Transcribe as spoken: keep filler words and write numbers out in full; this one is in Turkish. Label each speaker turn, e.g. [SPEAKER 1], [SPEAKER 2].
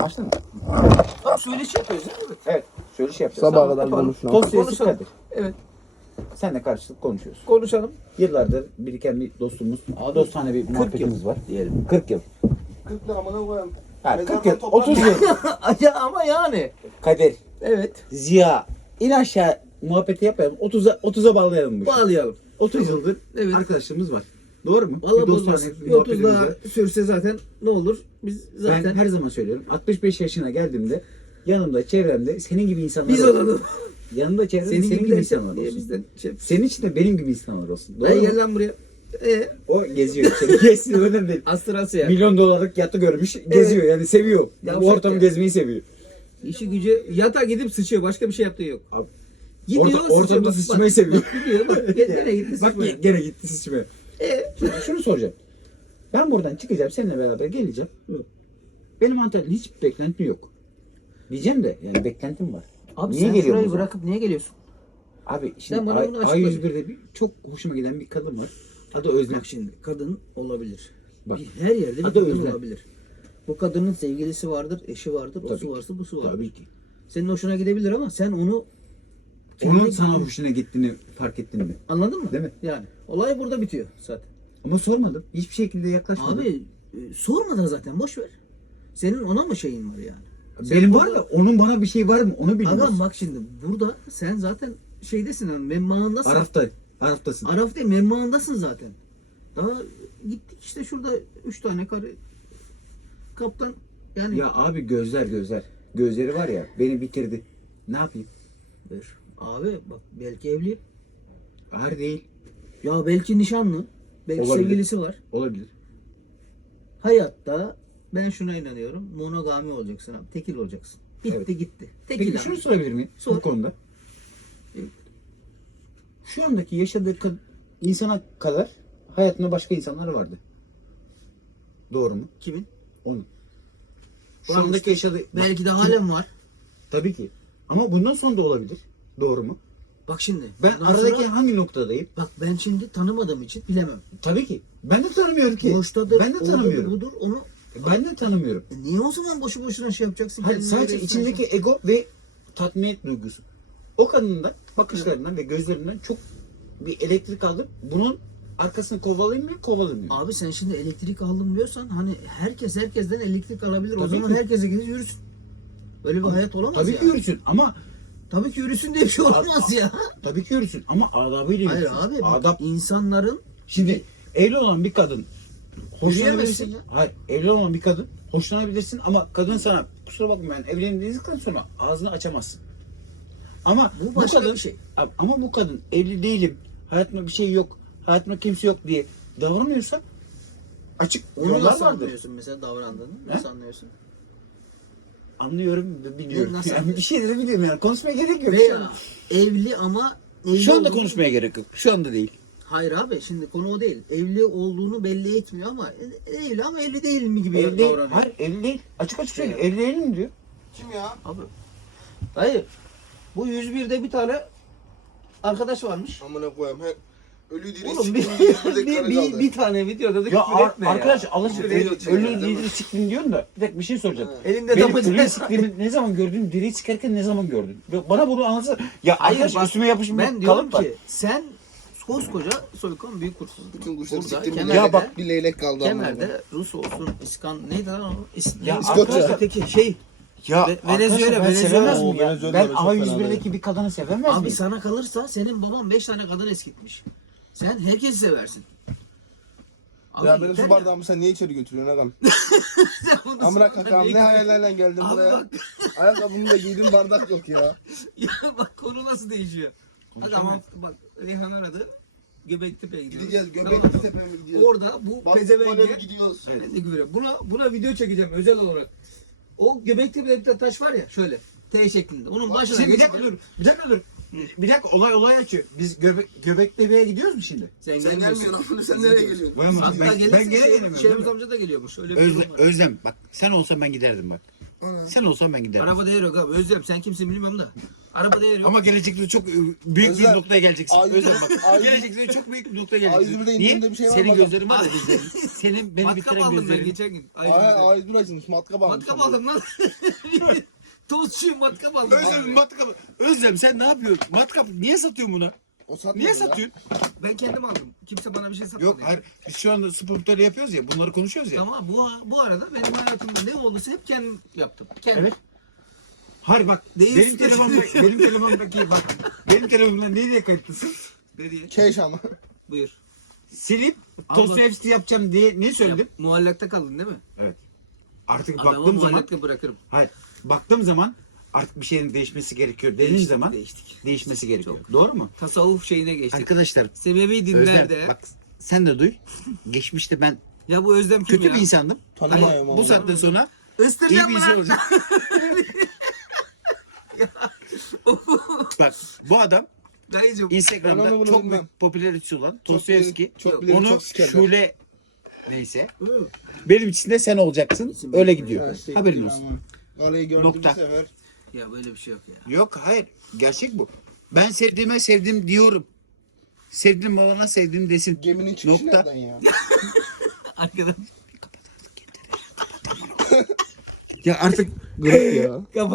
[SPEAKER 1] Açtın mı?
[SPEAKER 2] Tamam söyleşi yapıyoruz değil mi?
[SPEAKER 1] Evet. Şöyle şey yapacağız.
[SPEAKER 3] Sabaha
[SPEAKER 1] Tamam,
[SPEAKER 3] kadar
[SPEAKER 1] yapalım.
[SPEAKER 3] konuşun.
[SPEAKER 1] Tosyası
[SPEAKER 2] Konuşalım.
[SPEAKER 1] Kadir.
[SPEAKER 2] Evet.
[SPEAKER 1] Senle karşılıklı konuşuyoruz.
[SPEAKER 2] Konuşalım.
[SPEAKER 1] Yıllardır biriken bir dostumuz, dostane bir muhabbetimiz var diyelim. kırk yıl.
[SPEAKER 3] kırk lira amına koyayım.
[SPEAKER 1] Ha, kırk yıl, otuz yıl.
[SPEAKER 2] Ya ama yani.
[SPEAKER 1] Kadir,
[SPEAKER 2] Evet.
[SPEAKER 1] Ziya, in aşağı muhabbeti yapalım. otuza otuza bağlayalım bu işi.
[SPEAKER 2] Bağlayalım.
[SPEAKER 1] otuz yıldır
[SPEAKER 2] Evet.
[SPEAKER 1] arkadaşlığımız var. Doğru mu?
[SPEAKER 2] Valla
[SPEAKER 1] Bir dostane
[SPEAKER 2] bozmaz.
[SPEAKER 1] bir
[SPEAKER 2] Bir otuz
[SPEAKER 1] muhabbetimiz
[SPEAKER 2] daha
[SPEAKER 1] var.
[SPEAKER 2] sürse zaten ne olur? Biz zaten
[SPEAKER 1] Ben her zaman söylüyorum. altmış beş yaşına geldiğimde yanımda, çevremde senin gibi insanlar
[SPEAKER 2] biz
[SPEAKER 1] olsun.
[SPEAKER 2] olalım.
[SPEAKER 1] Yanımda çevremde
[SPEAKER 2] Senin,
[SPEAKER 1] senin,
[SPEAKER 2] gibi
[SPEAKER 1] gibi
[SPEAKER 2] de
[SPEAKER 1] insanlar
[SPEAKER 2] diye
[SPEAKER 1] olsun.
[SPEAKER 2] bizden şey.
[SPEAKER 1] Senin için de benim gibi insanlar olsun. Doğru
[SPEAKER 2] Ben
[SPEAKER 1] mu?
[SPEAKER 2] gel lan buraya. Ee,
[SPEAKER 1] O geziyor. Seni geziyor önemli değil.
[SPEAKER 2] Astrası ya.
[SPEAKER 1] Milyon dolarlık yatı görmüş, geziyor yani seviyor.
[SPEAKER 2] Ya
[SPEAKER 1] Bu ortamı
[SPEAKER 2] ya.
[SPEAKER 1] gezmeyi seviyor.
[SPEAKER 2] İşi gücü yata gidip sıçıyor. Başka bir şey yaptığı yok.
[SPEAKER 1] Abi,
[SPEAKER 2] Gidiyor,
[SPEAKER 1] orta-
[SPEAKER 2] sıçıyor.
[SPEAKER 1] ortamda
[SPEAKER 2] Bak,
[SPEAKER 1] sıçmayı
[SPEAKER 2] bak,
[SPEAKER 1] seviyor.
[SPEAKER 2] Bak, gidiyor bak. Gene gitti
[SPEAKER 1] Bak
[SPEAKER 2] sıçmaya.
[SPEAKER 1] gene gitti sıçmaya.
[SPEAKER 2] Ee,
[SPEAKER 1] Şimdi şunu soracağım. Ben buradan çıkacağım, seninle beraber geleceğim. Benim Antalya'dan hiç beklentim yok. Diyeceğim de yani beklentim var.
[SPEAKER 2] abi
[SPEAKER 1] Niye
[SPEAKER 2] sen
[SPEAKER 1] geliyorsun
[SPEAKER 2] şurayı
[SPEAKER 1] o zaman?
[SPEAKER 2] bırakıp niye geliyorsun?
[SPEAKER 1] Abi şimdi
[SPEAKER 2] Sen bana
[SPEAKER 1] A-
[SPEAKER 2] bunu açıkla.
[SPEAKER 1] A yüz bir'de bir, çok hoşuma giden bir kadın var. Adı Özlem.
[SPEAKER 2] Bak şimdi kadın olabilir.
[SPEAKER 1] Bak.
[SPEAKER 2] Bir- her yerde bir
[SPEAKER 1] Adı
[SPEAKER 2] kadın
[SPEAKER 1] Özlem.
[SPEAKER 2] olabilir. Bu kadının sevgilisi vardır, eşi vardır,
[SPEAKER 1] Tabii
[SPEAKER 2] osu
[SPEAKER 1] ki.
[SPEAKER 2] varsa busu vardır.
[SPEAKER 1] Tabii ki.
[SPEAKER 2] Senin hoşuna gidebilir ama sen onu
[SPEAKER 1] Onun
[SPEAKER 2] kendi-
[SPEAKER 1] sana hoşuna gittiğini fark ettin mi?
[SPEAKER 2] anladın mı?
[SPEAKER 1] Değil mi?
[SPEAKER 2] Yani olay burada bitiyor zaten.
[SPEAKER 1] Ama sormadım. Hiçbir şekilde yaklaşmadım.
[SPEAKER 2] Abi e, sormadan zaten boş ver. Senin ona mı şeyin var yani? Sen
[SPEAKER 1] benim
[SPEAKER 2] burada-
[SPEAKER 1] var da onun bana bir şey var mı onu bilmiyorum.
[SPEAKER 2] Agam bak şimdi burada sen zaten şeydesin hani memmağındasın.
[SPEAKER 1] Arafta, Araftasın.
[SPEAKER 2] Araf değil memmağındasın zaten. Daha gittik işte şurada üç tane karı kaptan yani
[SPEAKER 1] Ya abi gözler gözler. Gözleri var ya beni bitirdi. Ne yapayım?
[SPEAKER 2] ver. Abi bak belki evli.
[SPEAKER 1] Ağır değil.
[SPEAKER 2] Ya belki nişanlı. Belki
[SPEAKER 1] Olabilir.
[SPEAKER 2] sevgilisi var.
[SPEAKER 1] Olabilir.
[SPEAKER 2] Hayatta ben şuna inanıyorum. Monogami olacaksın abi. Tekil olacaksın. Bitti
[SPEAKER 1] Evet.
[SPEAKER 2] gitti. Tekil
[SPEAKER 1] Peki
[SPEAKER 2] abi.
[SPEAKER 1] şunu sorabilir miyim
[SPEAKER 2] Sor.
[SPEAKER 1] bu konuda? Şu andaki yaşadığı kad- insana kadar hayatında başka insanlar vardı. Doğru mu?
[SPEAKER 2] Kimin?
[SPEAKER 1] Onun. Şu
[SPEAKER 2] Onun
[SPEAKER 1] andaki
[SPEAKER 2] işte-
[SPEAKER 1] yaşadığı...
[SPEAKER 2] Belki de
[SPEAKER 1] Kim-
[SPEAKER 2] halen var.
[SPEAKER 1] Tabii ki. Ama bundan sonra da olabilir. Doğru mu?
[SPEAKER 2] Bak şimdi.
[SPEAKER 1] Ben
[SPEAKER 2] bundan
[SPEAKER 1] aradaki
[SPEAKER 2] sonra-
[SPEAKER 1] hangi noktadayım?
[SPEAKER 2] Bak ben şimdi tanımadığım için bilemem.
[SPEAKER 1] Tabii ki. Ben de tanımıyorum ki.
[SPEAKER 2] Boştadır,
[SPEAKER 1] ben de
[SPEAKER 2] odur,
[SPEAKER 1] tanımıyorum.
[SPEAKER 2] budur, onu
[SPEAKER 1] Ben de tanımıyorum.
[SPEAKER 2] E niye o zaman boşu boşuna şey yapacaksın?
[SPEAKER 1] Hayır,
[SPEAKER 2] Kendini
[SPEAKER 1] sadece
[SPEAKER 2] göre
[SPEAKER 1] içindeki
[SPEAKER 2] istersen?
[SPEAKER 1] ego ve tatminiyet duygusu. O kadının da bakışlarından ve gözlerinden çok bir elektrik alıp bunun arkasını kovalayayım mı kovalamıyor.
[SPEAKER 2] Abi sen şimdi elektrik aldım diyorsan hani herkes herkesten elektrik alabilir. o
[SPEAKER 1] Tabii
[SPEAKER 2] zaman
[SPEAKER 1] ki.
[SPEAKER 2] herkese gidip yürüsün. Öyle bir hayat olamaz
[SPEAKER 1] Tabii
[SPEAKER 2] ya.
[SPEAKER 1] ki yürüsün ama
[SPEAKER 2] Tabii ki yürüsün diye bir şey olamaz ya.
[SPEAKER 1] tabii ki yürüsün ama adabıyla
[SPEAKER 2] Hayır
[SPEAKER 1] yürüsün.
[SPEAKER 2] abi bak,
[SPEAKER 1] Adap.
[SPEAKER 2] insanların
[SPEAKER 1] Şimdi evli olan bir kadın
[SPEAKER 2] Yürüyemezsin
[SPEAKER 1] hoşlanabilirsin.
[SPEAKER 2] ya.
[SPEAKER 1] Hayır, evli olan bir kadın hoşlanabilirsin ama kadın sana kusura bakma ben evlendim dedikten sonra ağzını açamazsın. Ama
[SPEAKER 2] Bu
[SPEAKER 1] bu,
[SPEAKER 2] başka
[SPEAKER 1] kadın
[SPEAKER 2] bir şey.
[SPEAKER 1] ama bu kadın evli değilim, hayatımda bir şey yok, hayatımda kimse yok diye davranıyorsa açık
[SPEAKER 2] onu
[SPEAKER 1] yollar
[SPEAKER 2] nasıl
[SPEAKER 1] vardır.
[SPEAKER 2] anlıyorsun mesela davrandığını? Nasıl anlıyorsun?
[SPEAKER 1] Anlıyorum, biliyorum.
[SPEAKER 2] Nasıl
[SPEAKER 1] Yani bir şey de biliyorum yani konuşmaya gerek yok. Şu,
[SPEAKER 2] Veya
[SPEAKER 1] an,
[SPEAKER 2] evli ama evli
[SPEAKER 1] şu anda
[SPEAKER 2] olduğunu-
[SPEAKER 1] konuşmaya gerek yok. Şu anda değil.
[SPEAKER 2] Hayır abi şimdi konu o değil. Evli olduğunu belli etmiyor ama evli ama evli değil mi gibi
[SPEAKER 1] Evli değil.
[SPEAKER 2] davranıyor.
[SPEAKER 1] Hayır, evli değil. Açık açık söylüyor. Evli değilim diyor.
[SPEAKER 3] Kim ya?
[SPEAKER 2] Abi. Hayır. Bu yüz birde bir tane arkadaş varmış.
[SPEAKER 3] Amına koyayım. He, ölü diri
[SPEAKER 2] Oğlum bir,
[SPEAKER 3] siktir
[SPEAKER 2] bir,
[SPEAKER 3] bir,
[SPEAKER 2] bir, bir tane videoda da
[SPEAKER 1] Ya
[SPEAKER 2] küfür
[SPEAKER 1] ar-
[SPEAKER 2] etme
[SPEAKER 1] arkadaş
[SPEAKER 2] ya.
[SPEAKER 1] Allah
[SPEAKER 3] Küfür
[SPEAKER 1] aşkına
[SPEAKER 3] ediyor,
[SPEAKER 1] ölü
[SPEAKER 3] değil mi?
[SPEAKER 1] diri siktim diyorsun da bir dakika bir şey soracağım.
[SPEAKER 2] Elinde
[SPEAKER 1] Benim
[SPEAKER 2] tabanca.
[SPEAKER 1] ölü siktiğimi ne zaman gördün? Diriyi sikerken ne zaman gördün? Bana bunu anlatsana. Ya
[SPEAKER 2] Hayır,
[SPEAKER 1] arkadaş
[SPEAKER 2] bak,
[SPEAKER 1] üstüme yapışmış
[SPEAKER 2] Ben diyorum
[SPEAKER 1] kalıp var.
[SPEAKER 2] ki sen koskoca soykon büyük kursuz.
[SPEAKER 3] Bütün kuşları
[SPEAKER 2] Burada
[SPEAKER 3] siktim.
[SPEAKER 2] Kemer'de,
[SPEAKER 1] Ya bak,
[SPEAKER 3] bir leylek kaldı amına koyayım.
[SPEAKER 2] Kemer'de Rus olsun, İskan neydi lan o? İs,
[SPEAKER 1] Ya
[SPEAKER 2] ne?
[SPEAKER 3] İskoçya.
[SPEAKER 2] Öteki şey.
[SPEAKER 1] Ya
[SPEAKER 2] Ve-
[SPEAKER 1] arkadaşlar
[SPEAKER 2] Venezuela,
[SPEAKER 1] ben
[SPEAKER 2] Venezuela.
[SPEAKER 1] sevemez
[SPEAKER 3] Oo,
[SPEAKER 1] miyim ya?
[SPEAKER 3] Venezuela
[SPEAKER 1] Ben
[SPEAKER 3] çok
[SPEAKER 1] A
[SPEAKER 3] fena
[SPEAKER 1] yüz birdeki bir kadını sevemez
[SPEAKER 2] Abi
[SPEAKER 1] miyim?
[SPEAKER 2] sana kalırsa senin baban beş tane kadın eskitmiş. Sen herkesi seversin. Abi
[SPEAKER 3] Ya benim
[SPEAKER 2] yeter
[SPEAKER 3] su bardağımı sen niye içeri götürüyorsun adam?
[SPEAKER 2] Sen bunu
[SPEAKER 3] Amına
[SPEAKER 2] sonra
[SPEAKER 3] kakam
[SPEAKER 2] niye-
[SPEAKER 3] ne hayallerle geldim
[SPEAKER 2] Abi
[SPEAKER 3] buraya.
[SPEAKER 2] bak.
[SPEAKER 3] Ayakkabımı da giydim bardak yok ya.
[SPEAKER 2] Ya bak konu nasıl değişiyor. Hadi ama bak Reyhan aradı. Göbektepe'ye gidiyoruz.
[SPEAKER 3] Gideceğiz
[SPEAKER 2] Tamam
[SPEAKER 3] Göbekli
[SPEAKER 2] mı?
[SPEAKER 3] Tepe'ye mi gidiyoruz?
[SPEAKER 2] Orada bu
[SPEAKER 3] Bak,
[SPEAKER 2] pezevenge
[SPEAKER 3] böyle mi gidiyoruz?
[SPEAKER 2] Evet, teşekkür ederim. Buna, buna video çekeceğim özel olarak. O Göbektepe'de bir tane taş var ya şöyle T şeklinde. Onun başına
[SPEAKER 1] Şimdi bir
[SPEAKER 2] geçip-
[SPEAKER 1] dakika dur. Bir dakika dur. Bir dakika olay olay açıyor. Biz Göbek Göbektepe'ye gidiyoruz mu şimdi?
[SPEAKER 2] Sen,
[SPEAKER 3] Sen
[SPEAKER 2] gelmiyorsun.
[SPEAKER 3] gelmiyorsun amına sen nereye geliyorsun?
[SPEAKER 1] Ben,
[SPEAKER 2] Hatta
[SPEAKER 1] ben,
[SPEAKER 2] gelirsin,
[SPEAKER 1] ben gene
[SPEAKER 2] şey-
[SPEAKER 1] gelemiyorum.
[SPEAKER 2] Şehmuz
[SPEAKER 1] değil mi?
[SPEAKER 2] amca da geliyormuş. Öyle bir
[SPEAKER 1] Özlem,
[SPEAKER 2] durum var.
[SPEAKER 1] Özlem bak sen olsan ben giderdim bak. Sen olsan ben giderim.
[SPEAKER 2] Araba değeri yok abi. Özlem sen kimsin bilmem da. Araba değeri yok.
[SPEAKER 1] Ama gelecekte çok e, büyük
[SPEAKER 3] Özlem,
[SPEAKER 1] bir noktaya geleceksin.
[SPEAKER 3] A yüz bir-
[SPEAKER 1] Özlem bak.
[SPEAKER 3] A yüz bir-
[SPEAKER 1] Gelecekte çok büyük bir noktaya
[SPEAKER 3] A yüz
[SPEAKER 1] geleceksin.
[SPEAKER 3] bir'de
[SPEAKER 1] Niye?
[SPEAKER 3] indiğimde bir şey var
[SPEAKER 1] Senin
[SPEAKER 3] mı?
[SPEAKER 1] gözlerin var ya gözlerin. Senin beni
[SPEAKER 2] Matkap
[SPEAKER 1] bitiren
[SPEAKER 2] aldım ben
[SPEAKER 1] gözlerin.
[SPEAKER 2] geçen gün.
[SPEAKER 3] Ay
[SPEAKER 2] Ay,
[SPEAKER 3] ay dur açmış matkap almış.
[SPEAKER 2] matkap aldım lan. Tostçuyum matkap aldım.
[SPEAKER 1] Özlem matkap. Özlem sen ne yapıyorsun? Matkap niye satıyorsun bunu?
[SPEAKER 3] O satmıyor
[SPEAKER 1] Niye
[SPEAKER 3] ya.
[SPEAKER 1] satıyorsun?
[SPEAKER 2] Ben kendim aldım. Kimse bana bir şey satmadı.
[SPEAKER 1] Yok hayır. Biz şu anda spontane yapıyoruz ya. Bunları konuşuyoruz ya.
[SPEAKER 2] Tamam bu bu arada benim hayatımda ne olursa hep kendim yaptım. Kendim.
[SPEAKER 1] Evet. Hayır bak
[SPEAKER 2] Değil
[SPEAKER 1] benim
[SPEAKER 2] işte.
[SPEAKER 1] telefonumda benim telefonumdaki bak benim telefonumda ne diye kayıtlısın?
[SPEAKER 2] Nereye?
[SPEAKER 3] Keş ama.
[SPEAKER 2] Buyur.
[SPEAKER 1] Silip
[SPEAKER 2] Ama-
[SPEAKER 1] Dostoyevski yapacağım diye ne söyledim?
[SPEAKER 2] Muallakta kaldın değil mi?
[SPEAKER 1] Evet. Artık
[SPEAKER 2] Adamı
[SPEAKER 1] baktığım zaman
[SPEAKER 2] muallakta bırakırım.
[SPEAKER 1] hayır baktığım zaman artık bir şeyin değişmesi gerekiyor dediğin
[SPEAKER 2] Değiştik,
[SPEAKER 1] zaman
[SPEAKER 2] değiştik.
[SPEAKER 1] değişmesi gerekiyor. Doğru mu?
[SPEAKER 2] Tasavvuf şeyine geçtik.
[SPEAKER 1] Arkadaşlar
[SPEAKER 2] Sebebi dinlerde.
[SPEAKER 1] Özlem bak sen de duy. Geçmişte ben
[SPEAKER 2] Ya bu Özlem kim
[SPEAKER 1] kötü
[SPEAKER 2] ya?
[SPEAKER 1] bir insandım. Ama
[SPEAKER 3] Tanımıyorum ama.
[SPEAKER 1] bu saatten sonra iyi
[SPEAKER 2] Isıracağım
[SPEAKER 1] bir
[SPEAKER 2] mı
[SPEAKER 1] insan
[SPEAKER 2] lan?
[SPEAKER 1] olacak. Bak bu adam
[SPEAKER 2] Dayıcım.
[SPEAKER 3] Ben
[SPEAKER 1] Instagram'da
[SPEAKER 3] onu bunu
[SPEAKER 1] çok
[SPEAKER 3] bilmem.
[SPEAKER 1] büyük popülaritesi olan
[SPEAKER 3] Çok
[SPEAKER 1] Dostoyevski.
[SPEAKER 3] bilir- çok bilir,
[SPEAKER 1] Onu
[SPEAKER 3] çok sikerler.
[SPEAKER 1] Şule neyse. Benim için de sen olacaksın. Öyle gidiyor.
[SPEAKER 3] şey
[SPEAKER 1] Haberin olsun.
[SPEAKER 3] Orayı gördüm
[SPEAKER 1] Nokta.
[SPEAKER 3] bir sefer.
[SPEAKER 2] Ya böyle bir şey yok ya.
[SPEAKER 1] Yok hayır. Gerçek bu. Ben sevdiğime sevdim diyorum. Sevdiğim olana sevdim desin.
[SPEAKER 3] Geminin çıkışı
[SPEAKER 1] Nokta.
[SPEAKER 3] nereden ya?
[SPEAKER 2] Arkadan.
[SPEAKER 1] Ya artık grup ya.